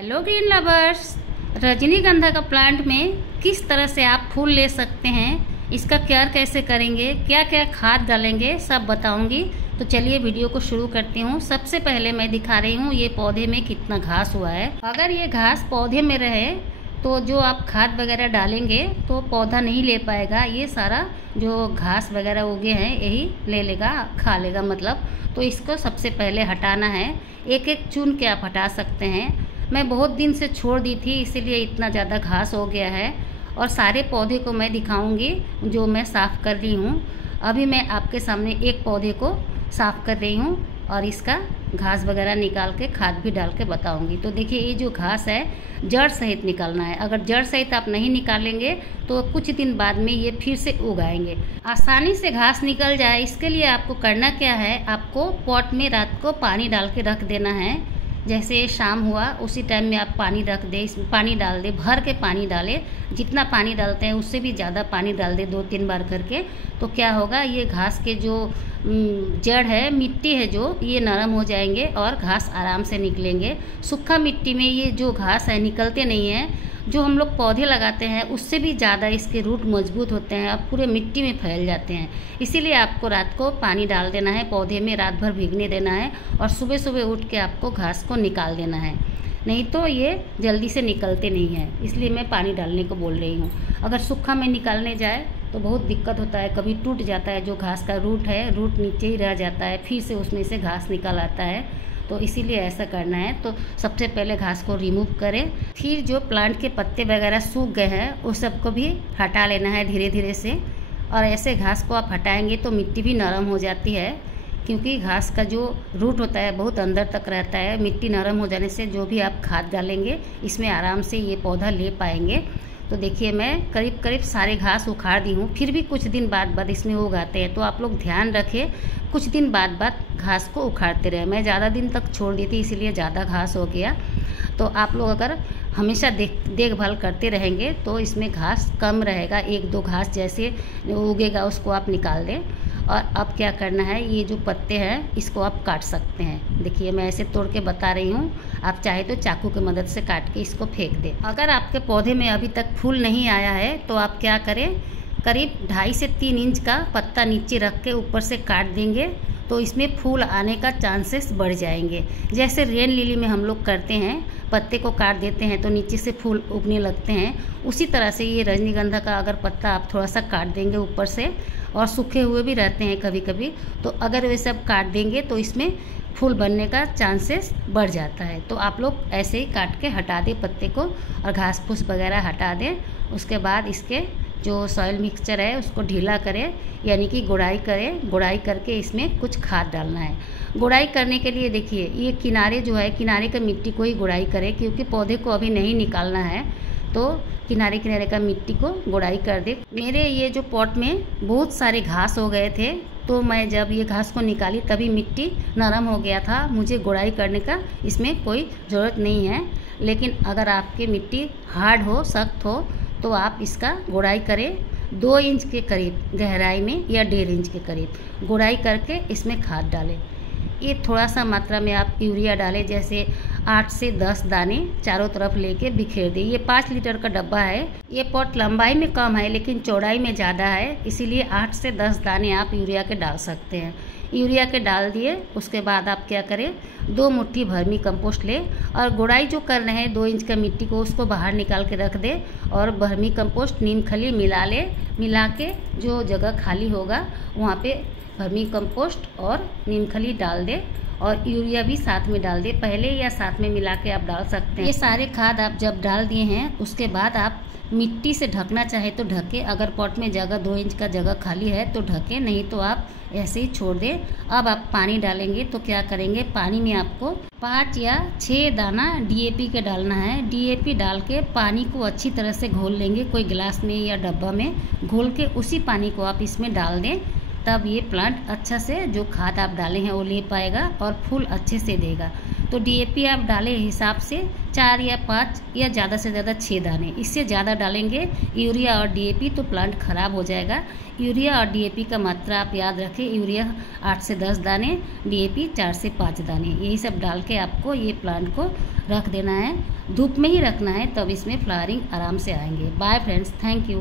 Hello green lovers, रजनीगंधा का plant में किस तरह से आप फूल ले सकते हैं, इसका केयर कैसे करेंगे, क्या क्या खाद डालेंगे, सब बताऊंगी। तो चलिए वीडियो को शुरू करती हूँ। सबसे पहले मैं दिखा रही हूँ ये पौधे में कितना घास हुआ है। अगर ये घास पौधे में रहे तो जो आप खाद वगैरह डालेंगे तो पौधा नहीं ले पाएगा। ये सारा जो घास वगैरह उगे हैं यही ले लेगा, खा लेगा मतलब। तो इसको सबसे पहले हटाना है। एक एक चुन के आप हटा सकते हैं। मैं बहुत दिन से छोड़ दी थी इसीलिए इतना ज़्यादा घास हो गया है। और सारे पौधे को मैं दिखाऊंगी जो मैं साफ़ कर रही हूँ। अभी मैं आपके सामने एक पौधे को साफ़ कर रही हूँ और इसका घास वगैरह निकाल के खाद भी डाल के बताऊंगी। तो देखिए ये जो घास है जड़ सहित निकालना है। अगर जड़ सहित आप नहीं निकालेंगे तो कुछ दिन बाद में ये फिर से उग आएंगे। आसानी से घास निकल जाए इसके लिए आपको करना क्या है, आपको पॉट में रात को पानी डाल के रख देना है। जैसे शाम हुआ उसी टाइम में आप पानी रख दे, इसमें पानी डाल दे, भर के पानी डालें। जितना पानी डालते हैं उससे भी ज़्यादा पानी डाल दे 2-3 बार करके। तो क्या होगा, ये घास के जो जड़ है, मिट्टी है जो, ये नरम हो जाएंगे और घास आराम से निकलेंगे। सूखा मिट्टी में ये जो घास है निकलते नहीं हैं। जो हम लोग पौधे लगाते हैं उससे भी ज़्यादा इसके रूट मजबूत होते हैं और पूरे मिट्टी में फैल जाते हैं। इसीलिए आपको रात को पानी डाल देना है, पौधे में रात भर भीगने देना है और सुबह सुबह उठ के आपको घास को निकाल देना है। नहीं तो ये जल्दी से निकलते नहीं हैं, इसलिए मैं पानी डालने को बोल रही हूँ। अगर सूखा में निकालने जाए तो बहुत दिक्कत होता है, कभी टूट जाता है। जो घास का रूट है, रूट नीचे ही रह जाता है, फिर से उसमें से घास निकल आता है। तो इसीलिए ऐसा करना है। तो सबसे पहले घास को रिमूव करें, फिर जो प्लांट के पत्ते वगैरह सूख गए हैं उस सबको भी हटा लेना है धीरे धीरे से। और ऐसे घास को आप हटाएंगे तो मिट्टी भी नरम हो जाती है, क्योंकि घास का जो रूट होता है बहुत अंदर तक रहता है। मिट्टी नरम हो जाने से जो भी आप खाद डालेंगे इसमें आराम से ये पौधा ले पाएंगे। तो देखिए मैं करीब करीब सारे घास उखाड़ दी हूँ, फिर भी कुछ दिन बाद इसमें उगाते हैं। तो आप लोग ध्यान रखें, कुछ दिन बाद घास को उखाड़ते रहे। मैं ज़्यादा दिन तक छोड़ दी थी इसीलिए ज़्यादा घास हो गया। तो आप लोग अगर हमेशा देखभाल करते रहेंगे तो इसमें घास कम रहेगा। 1-2 घास जैसे उगेगा उसको आप निकाल दें। और अब क्या करना है, ये जो पत्ते हैं इसको आप काट सकते हैं। देखिए मैं ऐसे तोड़ के बता रही हूँ, आप चाहे तो चाकू की मदद से काट के इसको फेंक दें। अगर आपके पौधे में अभी तक फूल नहीं आया है तो आप क्या करें, करीब 2.5 से 3 इंच का पत्ता नीचे रख के ऊपर से काट देंगे तो इसमें फूल आने का चांसेस बढ़ जाएंगे। जैसे रेन लिली में हम लोग करते हैं, पत्ते को काट देते हैं तो नीचे से फूल उगने लगते हैं, उसी तरह से ये रजनीगंधा का अगर पत्ता आप थोड़ा सा काट देंगे ऊपर से, और सूखे हुए भी रहते हैं कभी कभी, तो अगर वे सब काट देंगे तो इसमें फूल बनने का चांसेस बढ़ जाता है। तो आप लोग ऐसे ही काट के हटा दें पत्ते को और घास फूस वगैरह हटा दें। उसके बाद इसके जो सॉइल मिक्सचर है उसको ढीला करें, यानी कि गुड़ाई करें। गुड़ाई करके इसमें कुछ खाद डालना है। गुड़ाई करने के लिए देखिए ये किनारे जो है, किनारे का मिट्टी को ही गुड़ाई करें, क्योंकि पौधे को अभी नहीं निकालना है। तो किनारे किनारे का मिट्टी को गुड़ाई कर दे। मेरे ये जो पॉट में बहुत सारे घास हो गए थे, तो मैं जब ये घास को निकाली तभी मिट्टी नरम हो गया था। मुझे गुड़ाई करने का इसमें कोई ज़रूरत नहीं है। लेकिन अगर आपकी मिट्टी हार्ड हो, सख्त हो, तो आप इसका गुड़ाई करें 2 इंच के करीब गहराई में या 1.5 इंच के करीब गुड़ाई करके इसमें खाद डालें। ये थोड़ा सा मात्रा में आप यूरिया डालें, जैसे 8 से 10 दाने चारों तरफ लेके बिखेर दें। ये 5 लीटर का डब्बा है। ये पॉट लंबाई में कम है लेकिन चौड़ाई में ज़्यादा है, इसीलिए 8 से 10 दाने आप यूरिया के डाल सकते हैं। यूरिया के डाल दिए, उसके बाद आप क्या करें, 2 मुट्ठी वर्मी कंपोस्ट लें और गुड़ाई जो कर रहे हैं 2 इंच का मिट्टी को उसको बाहर निकाल के रख दें और वर्मी कंपोस्ट, नीम खली मिला लें। मिला के जो जगह खाली होगा वहाँ पे वर्मी कंपोस्ट और नीम खली डाल दें और यूरिया भी साथ में डाल दें। पहले या साथ में मिला के आप डाल सकते हैं। ये सारे खाद आप जब डाल दिए हैं उसके बाद आप मिट्टी से ढकना चाहे तो ढके। अगर पॉट में जगह 2 इंच का जगह खाली है तो ढके, नहीं तो आप ऐसे ही छोड़ दें। अब आप पानी डालेंगे तो क्या करेंगे, पानी में आपको 5 या 6 दाना DAP के डालना है। DAP डाल के पानी को अच्छी तरह से घोल लेंगे, कोई गिलास में या डब्बा में घोल के उसी पानी को आप इसमें डाल दें। तब ये प्लांट अच्छा से जो खाद आप डाले हैं वो ले पाएगा और फूल अच्छे से देगा। तो DAP आप डालें हिसाब से 4 या 5 या ज़्यादा से ज़्यादा 6 दाने। इससे ज़्यादा डालेंगे यूरिया और DAP तो प्लांट ख़राब हो जाएगा। यूरिया और DAP का मात्रा आप याद रखें, यूरिया 8 से 10 दाने, DAP 4 से 5 दाने, यही सब डाल के आपको ये प्लांट को रख देना है, धूप में ही रखना है, तब इसमें फ्लावरिंग आराम से आएंगे। Bye friends, thank you.